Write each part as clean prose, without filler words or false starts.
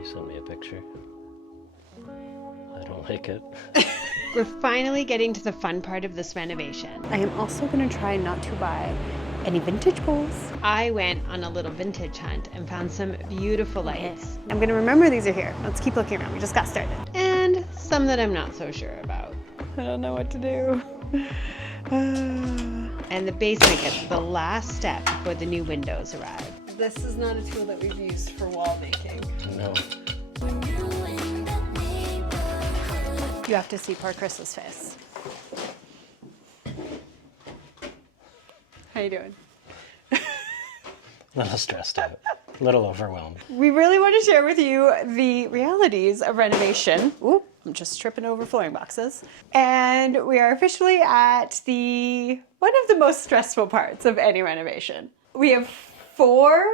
You sent me a picture. I don't like it. We're finally getting to the fun part of this renovation. I am also going to try not to buy any vintage bowls. I went on a little vintage hunt and found some beautiful lights. I'm going to remember these are here. Let's keep looking around. We just got started. And some that I'm not so sure about. I don't know what to do. And the basement gets the last step before the new windows arrive. This is not a tool that we've used for wall making. No. You have to see poor Chris's face. How you doing? A little stressed out. A little overwhelmed. We really want to share with you the realities of renovation. Oop, I'm just tripping over flooring boxes. And we are officially at one of the most stressful parts of any renovation. We have four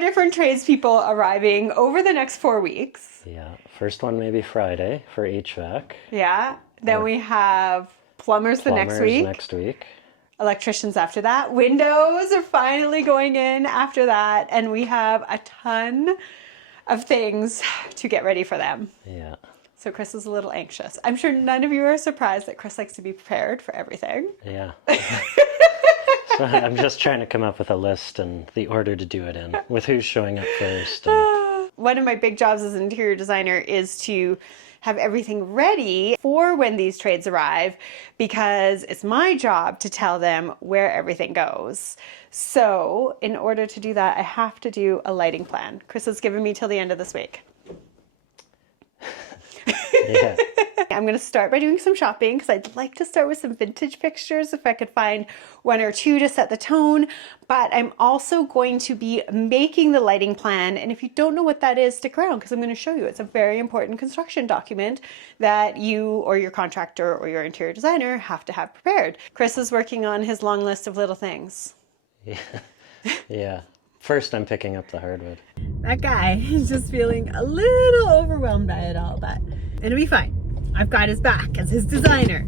different tradespeople arriving over the next 4 weeks. Yeah. First one maybe Friday for HVAC. Yeah. Then we have plumbers the next week. Electricians after that. Windows are finally going in after that. And we have a ton of things to get ready for them. Yeah. So Chris is a little anxious. I'm sure none of you are surprised that Chris likes to be prepared for everything. Yeah. So I'm just trying to come up with a list and the order to do it in, with who's showing up first. And... One of my big jobs as an interior designer is to have everything ready for when these trades arrive, because it's my job to tell them where everything goes. So in order to do that, I have to do a lighting plan. Chris has given me till the end of this week. Yeah. I'm going to start by doing some shopping because I'd like to start with some vintage fixtures if I could find one or two to set the tone. But I'm also going to be making the lighting plan. And if you don't know what that is, stick around because I'm going to show you. It's a very important construction document that you or your contractor or your interior designer have to have prepared. Chris is working on his long list of little things. Yeah. Yeah. First, I'm picking up the hardwood. That guy is just feeling a little overwhelmed by it all, but it'll be fine. I've got his back as his designer.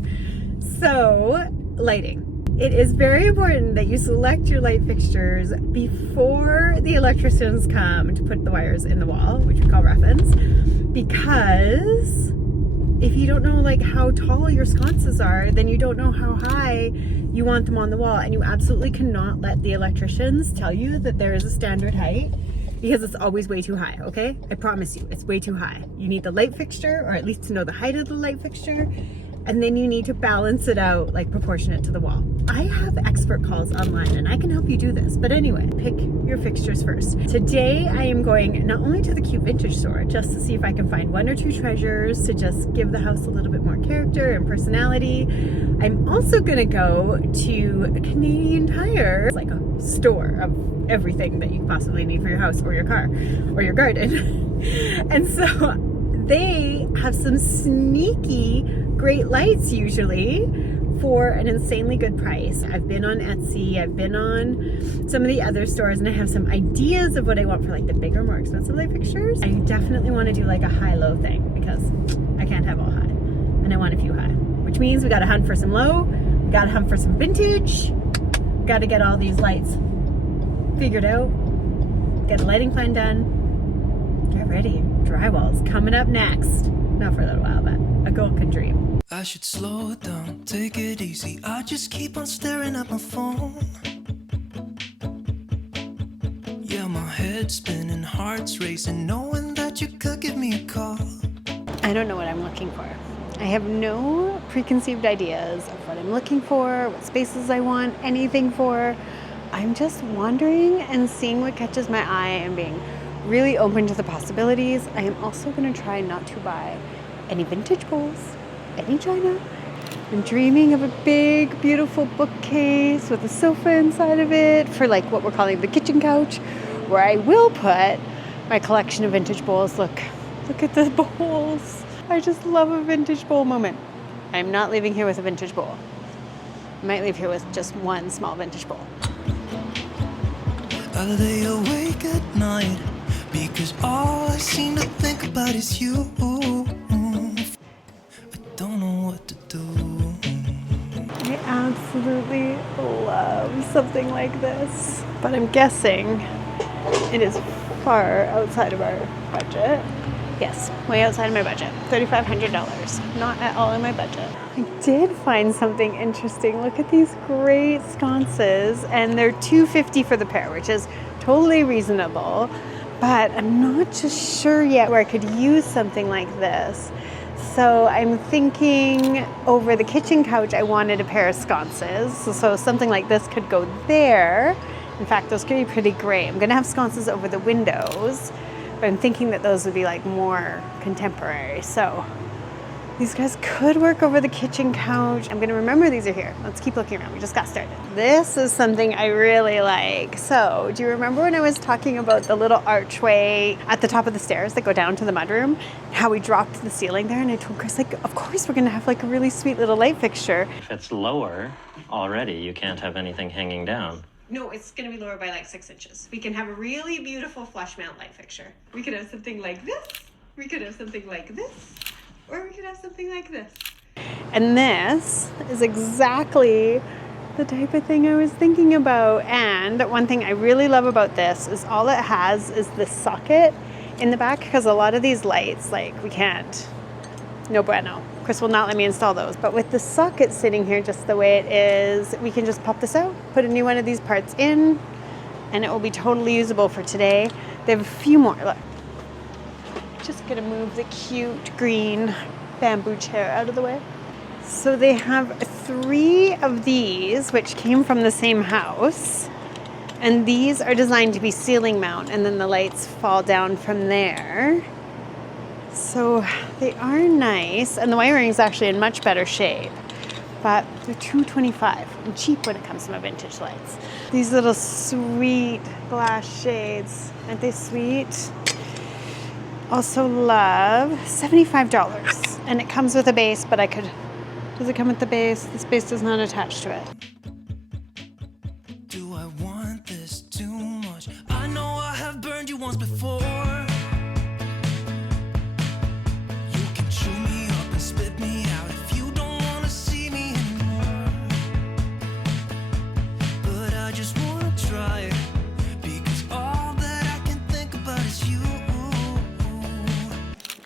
So, lighting. It is very important that you select your light fixtures before the electricians come to put the wires in the wall, which we call reference, because if you don't know like how tall your sconces are, then you don't know how high you want them on the wall, and you absolutely cannot let the electricians tell you that there is a standard height, because it's always way too high, okay? I promise you, it's way too high. You need the light fixture, or at least to know the height of the light fixture, and then you need to balance it out like proportionate to the wall. I have expert calls online and I can help you do this. But anyway, pick your fixtures first. Today I am going not only to the cute vintage store just to see if I can find one or two treasures to just give the house a little bit more character and personality. I'm also gonna go to a Canadian Tire. It's like a store of everything that you possibly need for your house or your car or your garden. And so they have some sneaky great lights usually for an insanely good price. I've been on Etsy, I've been on some of the other stores, and I have some ideas of what I want for like the bigger, more expensive light fixtures. I definitely want to do like a high-low thing because I can't have all high, and I want a few high, which means we gotta hunt for some low, we gotta hunt for some vintage, gotta get all these lights figured out, get a lighting plan done, get ready. Drywall's coming up next. Not for a little while, but a girl could dream. I should slow it down, take it easy. I just keep on staring at my phone. Yeah, my head's spinning, heart's racing, knowing that you could give me a call. I don't know what I'm looking for. I have no preconceived ideas of what I'm looking for, what spaces I want, anything for. I'm just wandering and seeing what catches my eye and being really open to the possibilities. I am also going to try not to buy any vintage bowls, any china. I'm dreaming of a big, beautiful bookcase with a sofa inside of it for like what we're calling the kitchen couch, where I will put my collection of vintage bowls. Look at the bowls. I just love a vintage bowl moment. I'm not leaving here with a vintage bowl. I might leave here with just one small vintage bowl. I lay awake at night because all I seem to think about is you. I don't know what to do. I absolutely love something like this, but I'm guessing it is far outside of our budget. Yes, way outside of my budget. $3,500. Not at all in my budget. I did find something interesting. Look at these great sconces, and they're $250 for the pair, which is totally reasonable. But I'm not just sure yet where I could use something like this. So I'm thinking over the kitchen couch, I wanted a pair of sconces. So something like this could go there. In fact, those could be pretty great. I'm gonna have sconces over the windows, but I'm thinking that those would be like more contemporary. So these guys could work over the kitchen couch. I'm gonna remember these are here. Let's keep looking around. We just got started. This is something I really like. So do you remember when I was talking about the little archway at the top of the stairs that go down to the mudroom? How we dropped the ceiling there, and I told Chris, like, of course we're gonna have like a really sweet little light fixture. If it's lower already, you can't have anything hanging down. No, it's going to be lower by like 6 inches. We can have a really beautiful flush mount light fixture. We could have something like this. We could have something like this. Or we could have something like this. And this is exactly the type of thing I was thinking about. And one thing I really love about this is all it has is the socket in the back, because a lot of these lights, like, we can't. No bueno. Chris will not let me install those. But with the socket sitting here just the way it is, we can just pop this out, put a new one of these parts in, and it will be totally usable for today. They have a few more. Look. Just gonna move the cute green bamboo chair out of the way. So they have 3 of these, which came from the same house. And these are designed to be ceiling mount, and then the lights fall down from there. So they are nice, and the wiring is actually in much better shape, but they're $225 and cheap when it comes to my vintage lights. These little sweet glass shades, aren't they sweet? Also love $75, and it comes with a base, but does it come with the base? This base does not attach to it. Do I want this too much? I know I have burned you once before.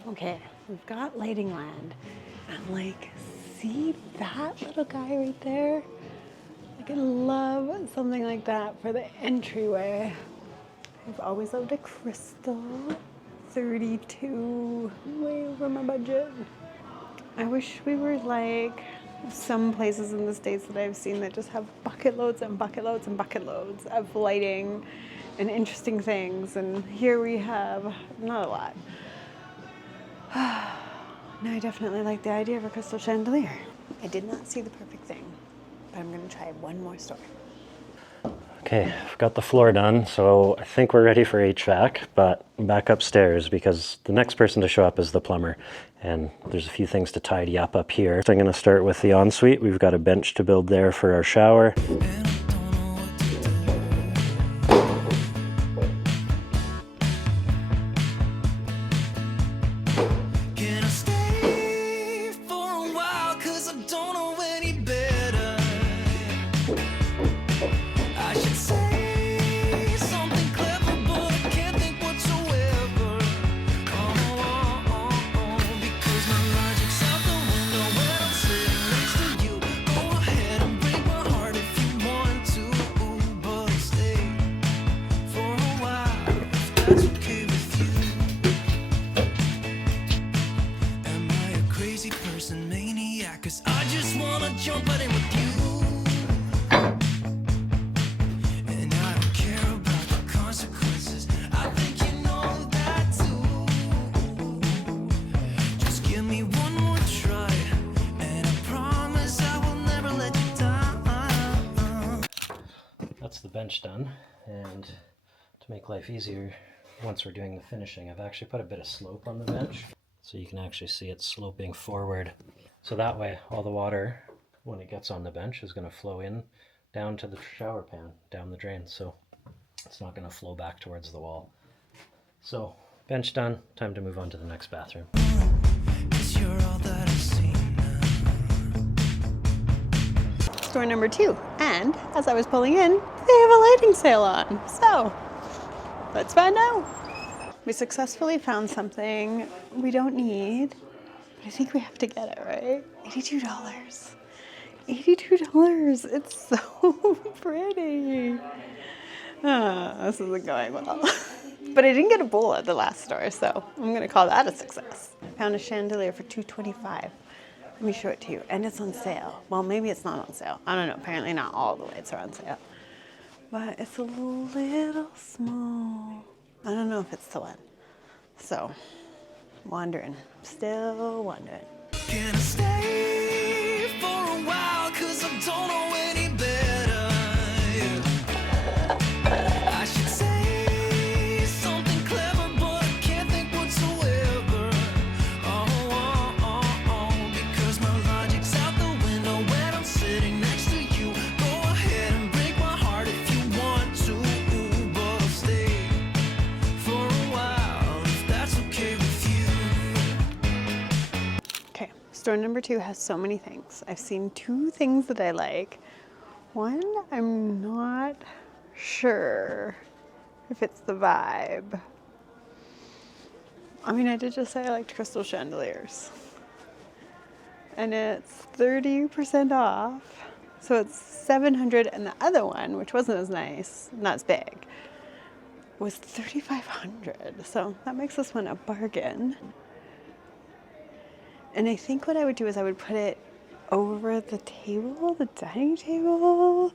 Okay, we've got lighting land, and like, see that little guy right there? Like, I love something like that for the entryway. I've always loved a crystal. 32, way over my budget. I wish we were like some places in the States that I've seen that just have bucket loads and bucket loads and bucket loads of lighting and interesting things, and here we have not a lot. Now I definitely like the idea of a crystal chandelier. I did not see the perfect thing, but I'm gonna try one more store. Okay, I've got the floor done, so I think we're ready for HVAC, but I'm back upstairs because the next person to show up is the plumber, and there's a few things to tidy up here. So I'm gonna start with the ensuite. We've got a bench to build there for our shower. That's the bench done, and to make life easier, once we're doing the finishing, I've actually put a bit of slope on the bench, so you can actually see it sloping forward. So that way, all the water, when it gets on the bench, is going to flow in down to the shower pan, down the drain, so it's not going to flow back towards the wall. So, bench done, time to move on to the next bathroom. Store number 2, and as I was pulling in, they have a lighting sale on. So, let's find out. We successfully found something we don't need, but I think we have to get it, right? $82. $82. It's so pretty. This isn't going well. But I didn't get a bowl at the last store, so I'm gonna call that a success. I found a chandelier for $2.25. Let me show it to you. And it's on sale. Well, maybe it's not on sale. I don't know. Apparently not all the lights are on sale. But it's a little small. I don't know if it's the one. So, wondering. Still wondering. Can I stay for a while? 'Cause I don't know any better. I should say something clever, but I can't think whatsoever. Because my logic's out the window when I'm sitting next to you. Go ahead and break my heart if you want to, but I'll stay for a while if that's okay with you. Okay, store number 2 has so many things. I've seen 2 things that I like. One, I'm not sure if it's the vibe. I mean, I did just say I liked crystal chandeliers. And it's 30% off. So it's $700, and the other one, which wasn't as nice, not as big, was $3,500. So that makes this one a bargain. And I think what I would do is I would put it over the table, the dining table.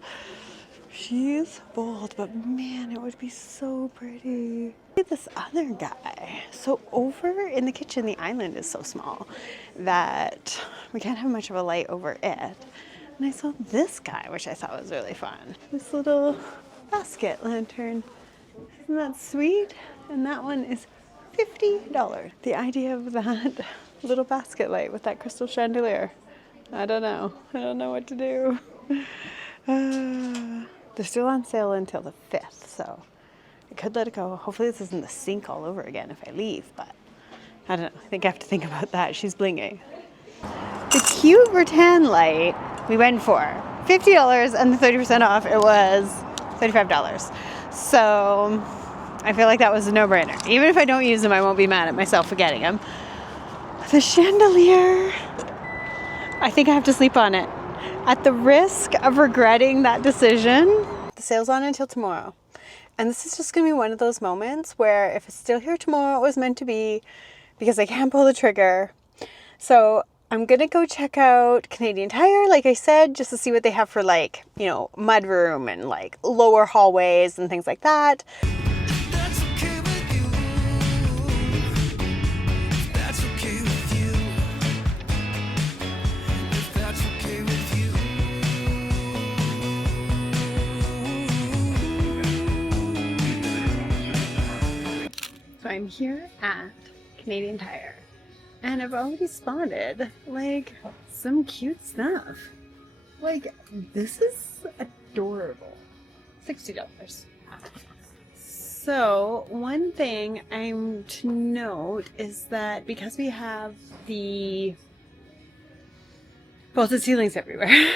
She's bold, but man, it would be so pretty. Look at this other guy. So over in the kitchen, the island is so small that we can't have much of a light over it. And I saw this guy, which I thought was really fun. This little basket lantern. Isn't that sweet? And that one is $50. The idea of that little basket light with that crystal chandelier. I don't know. I don't know what to do. They're still on sale until the 5th, so I could let it go. Hopefully this isn't the sink all over again if I leave, but I don't know. I think I have to think about that. She's blinging. The cute rattan light we went for $50, and the 30% off, it was $35. So I feel like that was a no-brainer. Even if I don't use them, I won't be mad at myself for getting them. The chandelier, I think I have to sleep on it. At the risk of regretting that decision, the sale's on until tomorrow. And this is just gonna be one of those moments where if it's still here tomorrow, it was meant to be, because I can't pull the trigger. So I'm gonna go check out Canadian Tire, like I said, just to see what they have for, like, you know, mudroom and like lower hallways and things like that. That's okay with you. That's okay with you. If that's okay with you. So I'm here at Canadian Tire, and I've already spotted like some cute stuff. Like, this is adorable. $60. So one thing I'm to note is that because we have the vaulted ceilings everywhere,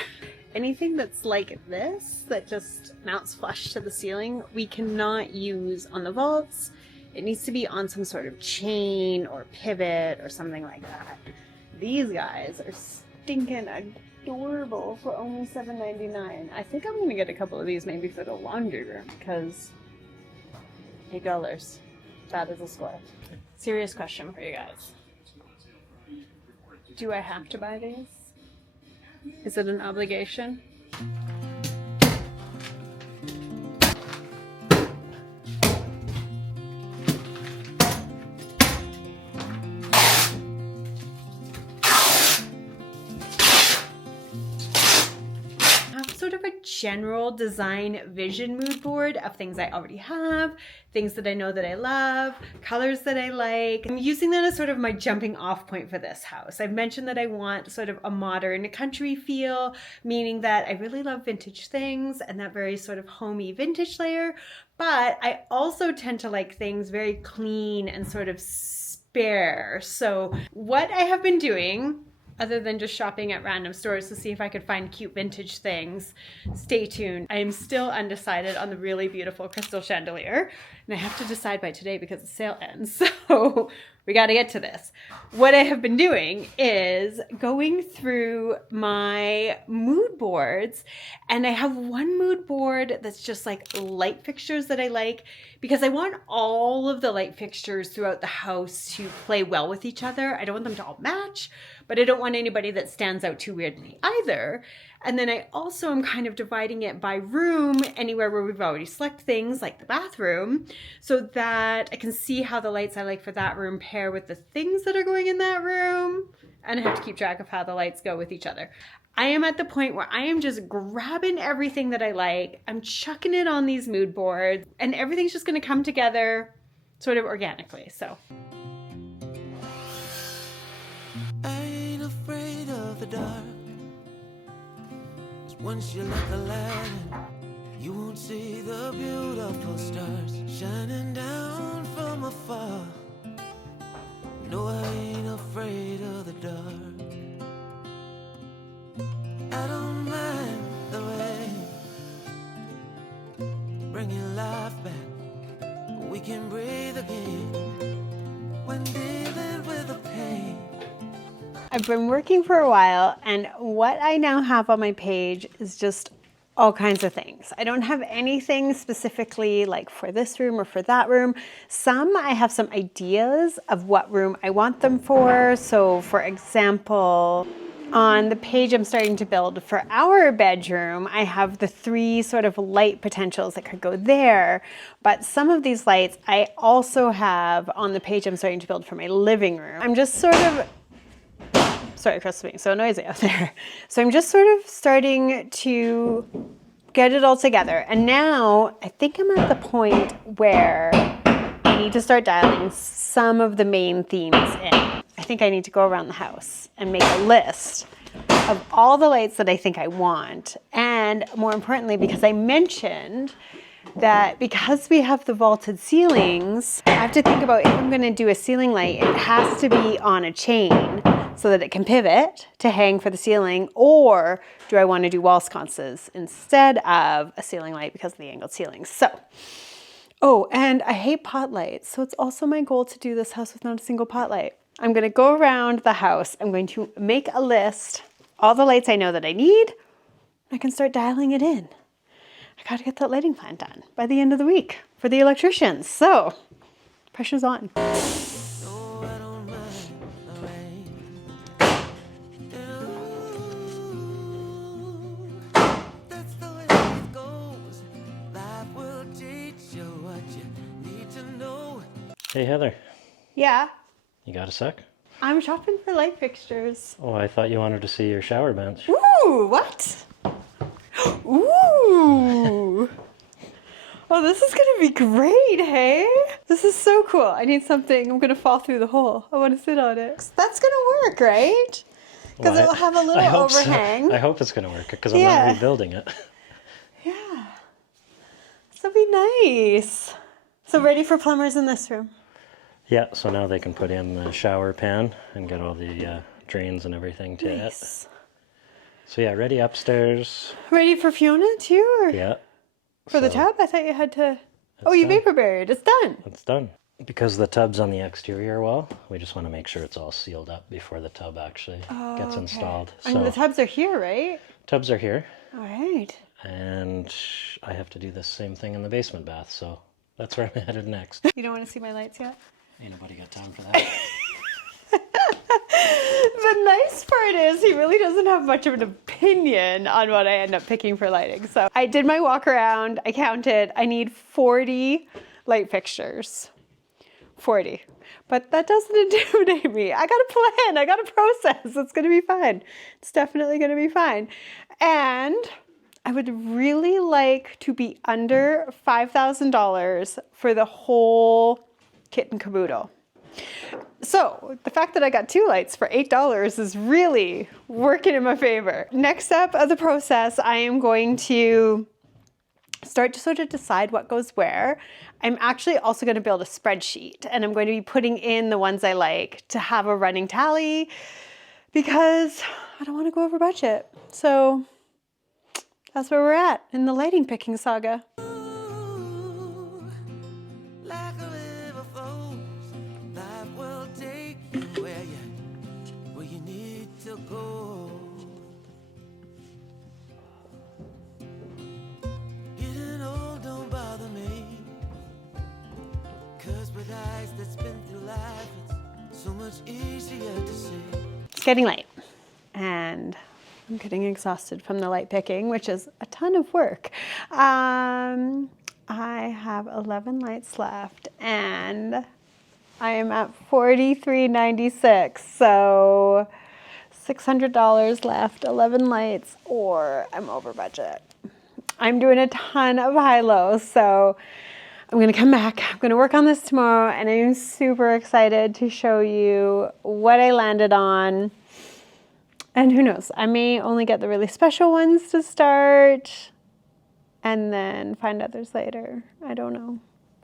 anything that's like this that just mounts flush to the ceiling, we cannot use on the vaults. It needs to be on some sort of chain or pivot or something like that. These guys are stinking adorable for only $7.99. I think I'm going to get a couple of these maybe for the laundry room, because $8. That is a score. Serious question for you guys. Do I have to buy these? Is it an obligation? General design vision mood board of things I already have, things that I know that I love, colors that I like. I'm using that as sort of my jumping off point for this house. I've mentioned that I want sort of a modern country feel, meaning that I really love vintage things and that very sort of homey vintage layer, but I also tend to like things very clean and sort of spare. So what I have been doing other than just shopping at random stores to see if I could find cute vintage things. Stay tuned. I am still undecided on the really beautiful crystal chandelier, and I have to decide by today because the sale ends. So we got to get to this. What I have been doing is going through my mood boards, and I have one mood board that's just like light fixtures that I like because I want all of the light fixtures throughout the house to play well with each other. I don't want them to all match, but I don't want anybody that stands out too weirdly either. And then I also am kind of dividing it by room, anywhere where we've already selected things like the bathroom, so that I can see how the lights I like for that room pair with the things that are going in that room. And I have to keep track of how the lights go with each other. I am at the point where I am just grabbing everything that I like. I'm chucking it on these mood boards, and everything's just going to come together sort of organically. So I ain't afraid of the dark. 'Cause once you let the light in, you won't see the beautiful stars shining down from afar. No, I ain't afraid of the dark. I don't mind the rain, bringing life back. We can breathe again when dealing with the pain. I've been working for a while, and what I now have on my page is just all kinds of things. I don't have anything specifically like for this room or for that room. I have some ideas of what room I want them for. So for example, on the page I'm starting to build for our bedroom, I have the 3 sort of light potentials that could go there. But some of these lights I also have on the page I'm starting to build for my living room. I'm just sort of, sorry, Chris, being so noisy out there. So I'm just sort of starting to get it all together. And now I think I'm at the point where I need to start dialing some of the main themes in. I think I need to go around the house and make a list of all the lights that I think I want. And more importantly, because I mentioned that because we have the vaulted ceilings, I have to think about if I'm going to do a ceiling light, it has to be on a chain so that it can pivot to hang for the ceiling, or do I want to do wall sconces instead of a ceiling light because of the angled ceilings? So, oh, and I hate pot lights, so it's also my goal to do this house with not a single pot light. I'm going to go around the house. I'm going to make a list, all the lights I know that I need. I can start dialing it in. I got to get that lighting plan done by the end of the week for the electricians. So, pressure's on. No, I don't mind the rain. That's the way it goes. Life will teach you what you need to know. Hey Heather, Yeah, you got a sec? I'm shopping for light fixtures. Oh, I thought you wanted to see your shower bench. Ooh, what? Ooh. Oh, this is gonna be great, hey? This is so cool. I need something. I'm gonna fall through the hole. I want to sit on it. That's gonna work, right? Because Well, it'll have a little I hope so. overhang. I hope it's going to work because I'm Yeah. not rebuilding it. Yeah. This will be nice. So ready for plumbers in this room? Yeah, so now they can put in the shower pan and get all the drains and everything to it. Nice. So yeah, ready upstairs. Ready for Fiona too, or Yeah. for the so tub? I thought you had to. Oh, it's you done. vapor buried. It's done. It's done. Because the tub's on the exterior wall, we just want to make sure it's all sealed up before the tub actually gets Okay. installed. And So the tubs are here, right? tubs are here, All right. and I have to do the same thing in the basement bath, so that's where I'm headed next. You don't want to see my lights yet? Ain't nobody got time for that. The nice part is he really doesn't have much of an opinion on what I end up picking for lighting. So I did my walk around. I counted. I need 40 light fixtures. 40. But that doesn't intimidate me. I got a plan. I got a process. It's going to be fine. It's definitely going to be fine. And I would really like to be under $5,000 for the whole kit and caboodle. So the fact that I got 2 lights for $8 is really working in my favor. Next step of the process, I am going to start to sort of decide what goes where. I'm actually also going to build a spreadsheet, and I'm going to be putting in the ones I like to have a running tally, because I don't want to go over budget. So that's where we're at in the lighting picking saga. Like a river flows, life will take you where you need to go. Getting old don't bother me, 'cause with eyes that's been through life, it's so much easier to see. It's getting late and I'm getting exhausted from the light picking, which is a ton of work. I have 11 lights left and I am at $43.96, so $600 left, 11 lights, or I'm over budget. I'm doing a ton of high-lows, so I'm gonna come back. I'm gonna work on this tomorrow, and I'm super excited to show you what I landed on. And who knows, I may only get the really special ones to start and then find others later. I don't know.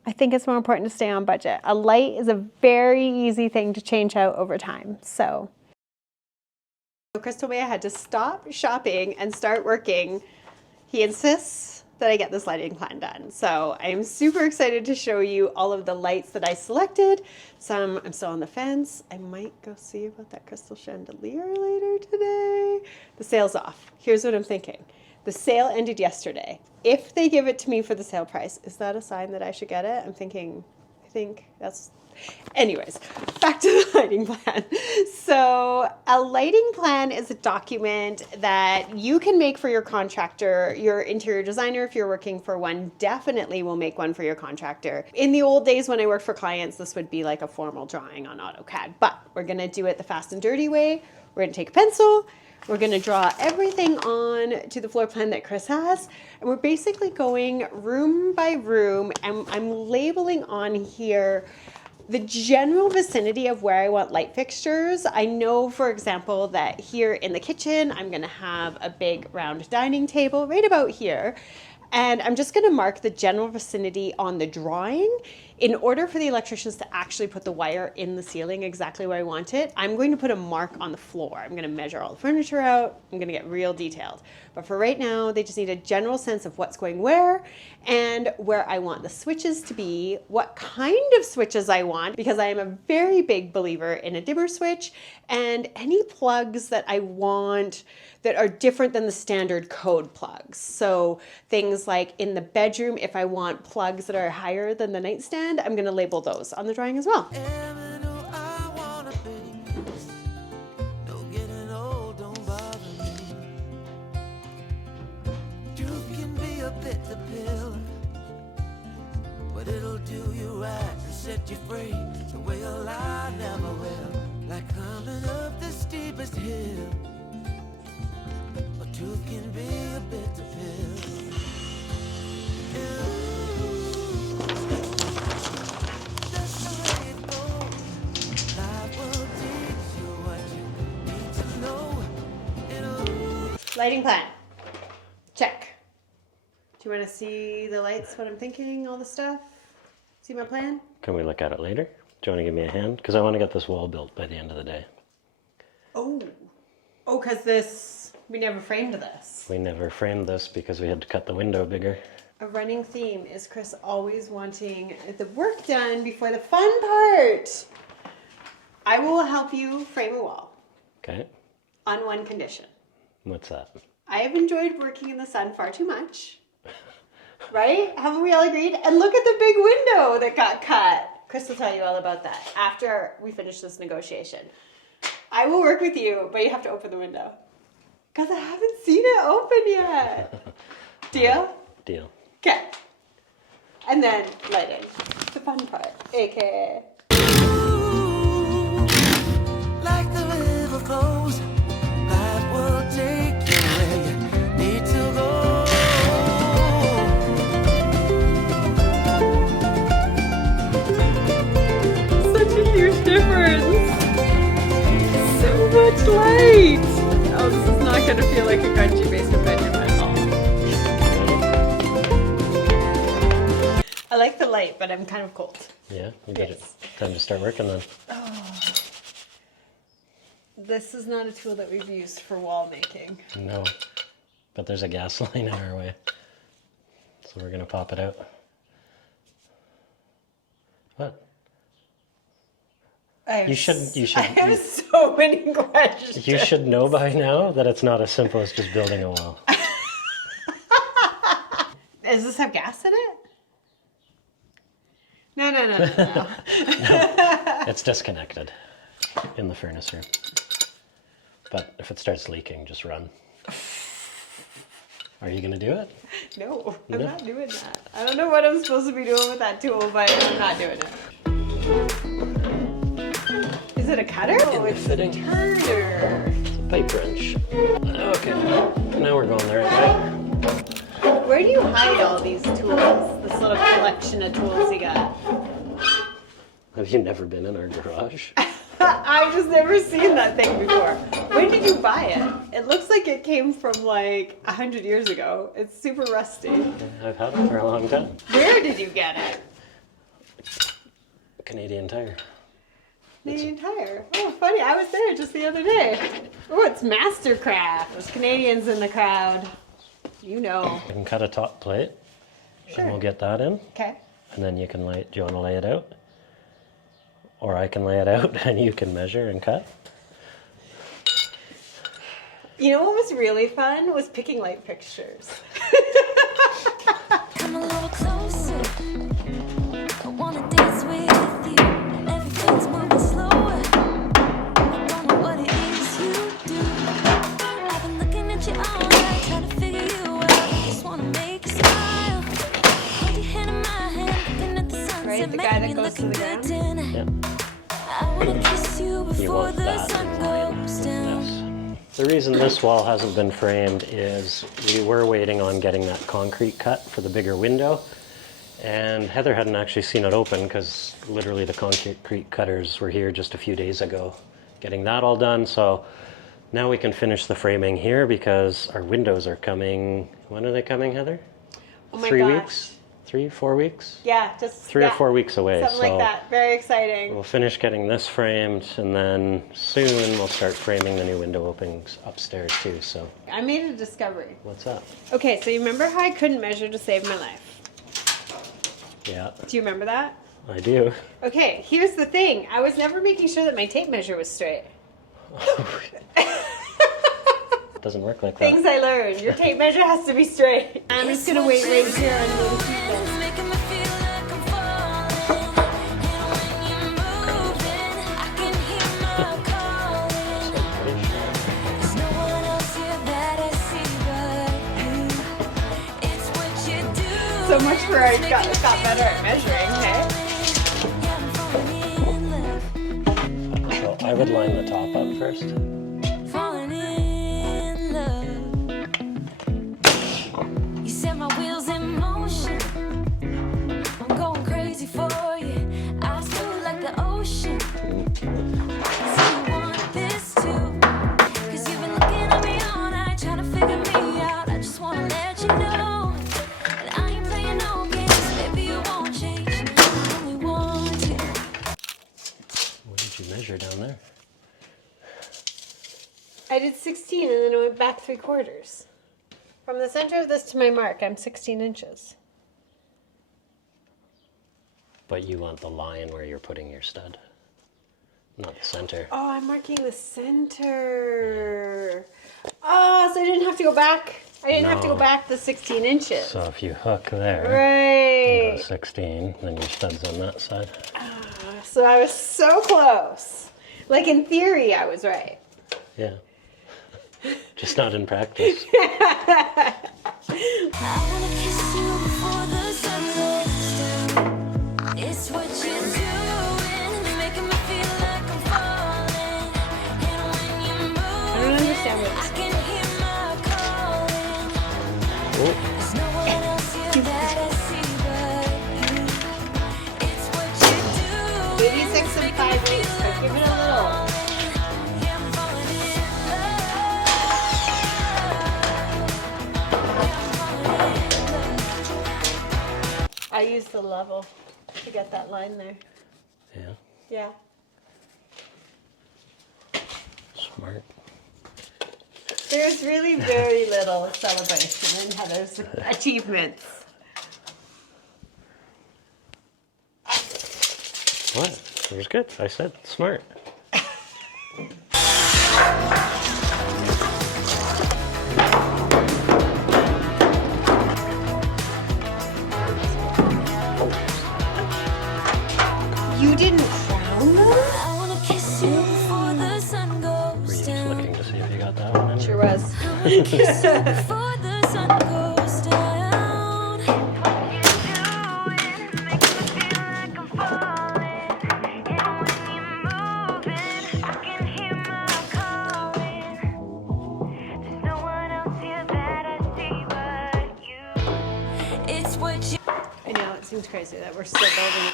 I think it's more important to stay on budget. A light is a very easy thing to change out over time. So Crystal May had to stop shopping and start working. He insists that I get this lighting plan done. So I'm super excited to show you all of the lights that I selected. Some I'm still on the fence. I might go see about that crystal chandelier later today. The sale's off. Here's what I'm thinking. The sale ended yesterday. If they give it to me for the sale price, is that a sign that I should get it? I think that's... Anyways, back to the lighting plan. So a lighting plan is a document that you can make for your contractor. Your interior designer, if you're working for one, definitely will make one for your contractor. In the old days when I worked for clients, this would be like a formal drawing on AutoCAD, but we're gonna do it the fast and dirty way. We're gonna take a pencil, we're gonna draw everything on to the floor plan that Chris has, and we're basically going room by room, and I'm labeling on here the general vicinity of where I want light fixtures. I know, for example, that here in the kitchen, I'm gonna have a big round dining table right about here. And I'm just gonna mark the general vicinity on the drawing. In order for the electricians to actually put the wire in the ceiling exactly where I want it, I'm going to put a mark on the floor. I'm gonna measure all the furniture out. I'm gonna get real detailed. But for right now, they just need a general sense of what's going where and where I want the switches to be, what kind of switches I want, because I am a very big believer in a dimmer switch, and any plugs that I want that are different than the standard code plugs. So things like in the bedroom, if I want plugs that are higher than the nightstand, I'm gonna label those on the drawing as well. It'll do you right and set you free the way a lie never will. Like climbing up the steepest hill, a truth can be a bitter pill. That's the way it goes. Life will teach you what you need to know. Lighting plan, check. Do you want to see the lights, what I'm thinking, all the stuff? See my plan? Can we look at it later? Do you want to give me a hand? Because I want to get this wall built by the end of the day. Oh, because we never framed this. We never framed this because we had to cut the window bigger. A running theme is Chris always wanting the work done before the fun part. I will help you frame a wall. Okay. On one condition. What's that? I have enjoyed working in the sun far too much. Right? Haven't we all agreed? And look at the big window that got cut. Chris will tell you all about that after we finish this negotiation. I will work with you, but you have to open the window. Because I haven't seen it open yet. Deal? Deal. Okay. And then lighting. The fun part. AKA. Like the river flows, life will take you where you need to go. Huge difference. So much light. Oh, this is not going to feel like a grungy basement bedroom at all. I like the light, but I'm kind of cold. Yeah, you got it. Time to start working then. Oh. This is not a tool that we've used for wall making. No, but there's a gas line in our way. So we're gonna pop it out. What? You should. I have so many questions. You should know by now that it's not as simple as just building a wall. Does this have gas in it? No. It's disconnected in the furnace room. But if it starts leaking, just run. Are you gonna do it? No, I'm not doing that. I don't know what I'm supposed to be doing with that tool, but I'm not doing it. Is it a cutter? Oh, it's a turner. It's a pipe wrench. Okay, now we're going the right way. Where do you hide all these tools? This little collection of tools you got? Have you never been in our garage? I've just never seen that thing before. When did you buy it? It looks like it came from like 100 years ago. It's super rusty. I've had it for a long time. Where did you get it? Canadian Tire. Canadian Tire. Oh, funny. I was there just the other day. Oh, it's Mastercraft. There's Canadians in the crowd. You know. I can cut a top plate. Sure. And we'll get that in. Okay. And then you can lay. Do you want to lay it out? Or I can lay it out and you can measure and cut. You know what was really fun was picking light fixtures. Come a little closer. I wanna dance with you. Everything's moving slower. I don't know what it is you do. I've been looking at you all night, trying to figure you out. I just wanna make you smile. Hold your hand in my hand, looking at the sunset. Right, the guy that goes to the ground? Yeah. I wanna kiss you before want the that sun in line goes with down. this. The reason this wall hasn't been framed is we were waiting on getting that concrete cut for the bigger window, and Heather hadn't actually seen it open because literally the concrete cutters were here just a few days ago getting that all done. So now we can finish the framing here because our windows are coming. When are they coming, Heather? Oh my 3 gosh. weeks? 3, 4 weeks? Yeah, just 3 or 4 weeks away. Something like that. Very exciting. We'll finish getting this framed, and then soon we'll start framing the new window openings upstairs too. So I made a discovery. what's up? Okay, so you remember how I couldn't measure to save my life? Yeah, Do you remember that? I do. Okay, here's the thing. I was never making sure that my tape measure was straight. It doesn't work like that. Things I learned. Your tape measure has to be straight. I'm just gonna wait right here and little people. It's making me feel like I'm falling. And when you're moving, I can hear my calling. There's no one else here that I see but you. It's what you do. So much for I got better at measuring, okay? Yeah, I'm falling in love. So I would line the top up first. Falling in love. You set my wheels in motion. I'm going crazy for you. I feel like the ocean. So you want this too? 'Cause you've been looking at me all night, trying to figure me out. I just wanna let you know that I ain't playing no games. Baby, you won't change. I only want you. What did you measure down there? I did 16 and then I went back 3/4. From the center of this to my mark, I'm 16 inches. But you want the line where you're putting your stud, not the center. Oh, I'm marking the center. Oh, so I didn't have to go back. I didn't have to go No. back the 16 inches. So if you hook there, and Right. go 16, then your stud's on that side. So I was so close. Like in theory, I was right. Yeah. Just not in practice. I wanna kiss you before the sun goes down. It's what you're doing, making me feel like I'm falling. And when you're moving, I don't understand what I can hear my calling. Oh, There's no one else here that I see but you. It's what you do. Maybe 6 and 5 weeks, but give it a little. Yeah, I'm falling in love. I used the level to get that line there. yeah. Yeah. So There's really very little celebration in Heather's achievements. What? It was good. I said smart. You didn't crown them? I wanna kiss you before the sun Were goes you just down. looking to see if you got that one in? Sure was. I wanna kiss you before the sun goes down. What you doing makes me feel like I'm falling. And when you're moving, I can hear my calling. There's no one else here that I see but you. It's what you. I know, it seems crazy that we're still building.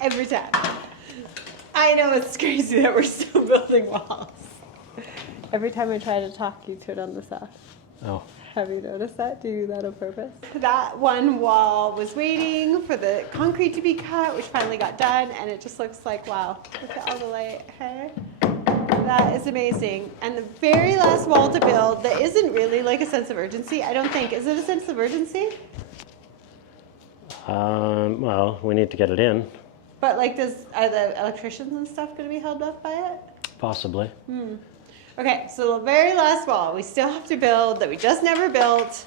Every time. I know it's crazy that we're still building walls. Every time I try to talk, you turn on the sound. Oh, Have you noticed that? Do you do that on purpose? That one wall was waiting for the concrete to be cut, which finally got done, and it just looks like, wow, look at all the light. Hey? That is amazing. And the very last wall to build that isn't really like a sense of urgency, I don't think. Is it a sense of urgency? well, we need to get it in, But like, are the electricians and stuff going to be held up by it? possibly. Okay, so the very last wall we still have to build that we just never built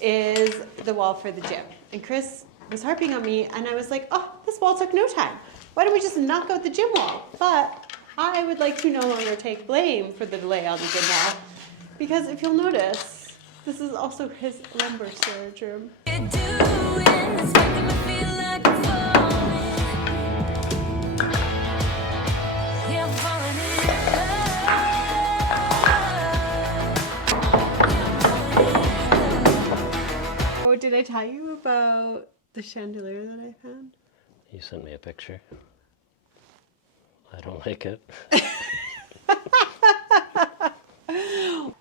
is the wall for the gym. And Chris was harping on me, and I was like, oh, this wall took no time. Why don't we just knock out the gym wall? But I would like to no longer take blame for the delay on the gym wall, because if you'll notice, this is also his lumber storage room. You're doing is making me feel like I'm falling. Yeah, I'm falling in love. Oh, did I tell you about the chandelier that I found? You sent me a picture. I don't like it.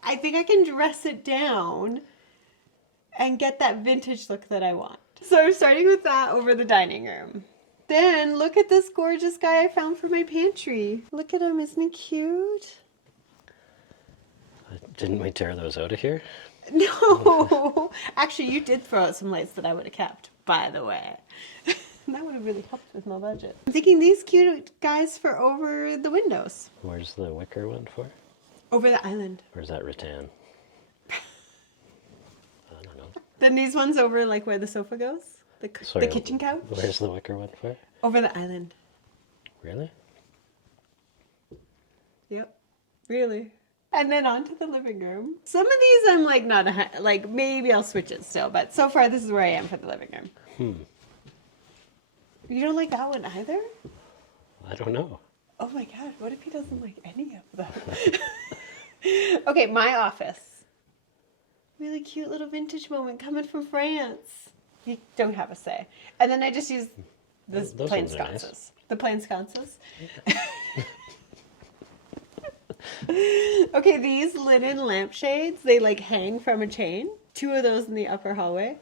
I think I can dress it down and get that vintage look that I want. So I'm starting with that over the dining room. Then look at this gorgeous guy I found for my pantry. Look at him, isn't he cute? Didn't we tear those out of here? No, actually you did throw out some lights that I would have kept, by the way. That would have really helped with my budget. I'm thinking these cute guys for over the windows. Where's the wicker one for? Over the island. Or is that rattan? I don't know. Then these ones over like where the sofa goes. The Sorry, kitchen couch. Where's the wicker one for? Over the island. Really? Yep. Really. And then on to the living room. Some of these I'm like not like maybe I'll switch it still, but so far this is where I am for the living room. You don't like that one either? I don't know. Oh my god, what if he doesn't like any of them? Okay, my office. Really cute little vintage moment coming from France. You don't have a say. And then I just use this Those plain ones are nice. sconces. The plain sconces. Okay, these linen lampshades, they like hang from a chain. 2 of those in the upper hallway.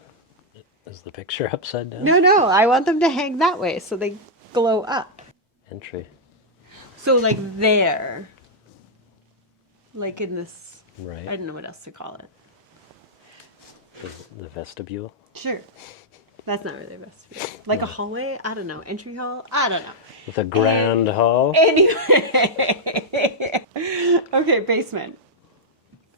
Is the picture upside down? No, I want them to hang that way so they glow up. Entry. So like there. Like in this, Right. I don't know what else to call it. The vestibule. Sure. That's not really a vestibule. Like a hallway? I don't know. Entry hall? I don't know. With a grand hall. Anyway. Okay, basement.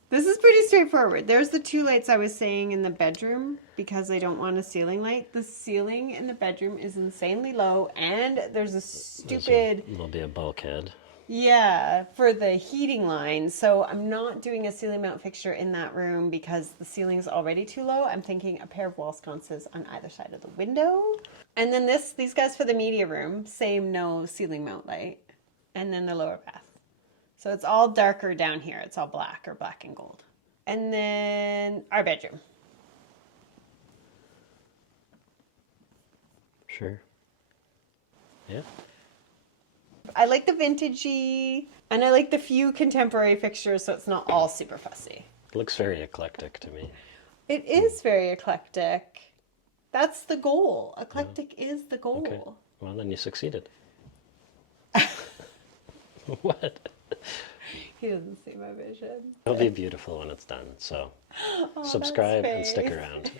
This is pretty straightforward. There's the 2 lights I was saying in the bedroom because I don't want a ceiling light. The ceiling in the bedroom is insanely low, and there's a stupid... There'll be a bulkhead. Yeah, for the heating line. So I'm not doing a ceiling mount fixture in that room because the ceiling's already too low. I'm thinking a pair of wall sconces on either side of the window. And then these guys for the media room, same no ceiling mount light. And then the lower bath. So it's all darker down here. It's all black or black and gold. And then our bedroom. Sure. Yeah. I like the vintagey, and I like the few contemporary fixtures so it's not all super fussy. It looks very eclectic to me. It is very eclectic. That's the goal. Eclectic is the goal. Okay. Well, then you succeeded. What? He doesn't see my vision. It'll be beautiful when it's done. So Oh, subscribe that's and stick fake. around.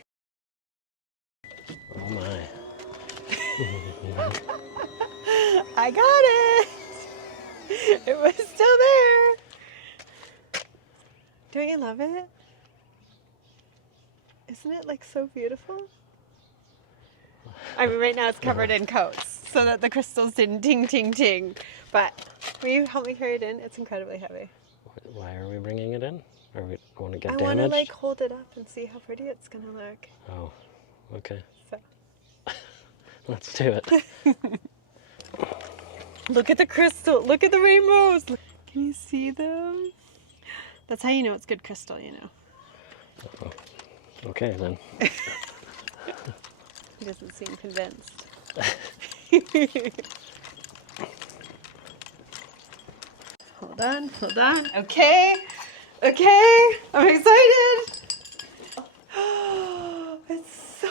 Oh my. I got it. It was still there. Don't you love it? Isn't it like so beautiful? I mean, right now it's covered in coats so that the crystals didn't ting ting ting. But will you help me carry it in? It's incredibly heavy. Why are we bringing it in? Are we want to get I damaged? want to like hold it up and see how pretty it's gonna look. Oh, okay. So. Let's do it. Look at the crystal. Look at the rainbows. Can you see them? That's how you know it's good crystal, you know. Okay, then. He doesn't seem convinced. Hold on, hold on. Okay, okay. I'm excited. It's so...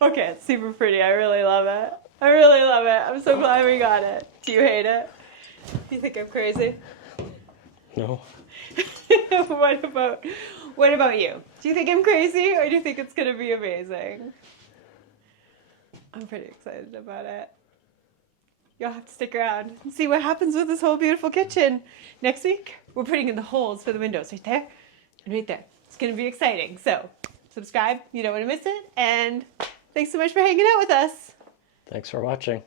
Okay, it's super pretty. I really love it. I really love it. I'm so glad we got it. Do you hate it? You think I'm crazy? No. What about you? Do you think I'm crazy or do you think it's gonna be amazing? I'm pretty excited about it. You'll have to stick around and see what happens with this whole beautiful kitchen. Next week, we're putting in the holes for the windows right there and right there. It's gonna be exciting. So subscribe, you don't want to miss it. And thanks so much for hanging out with us. Thanks for watching.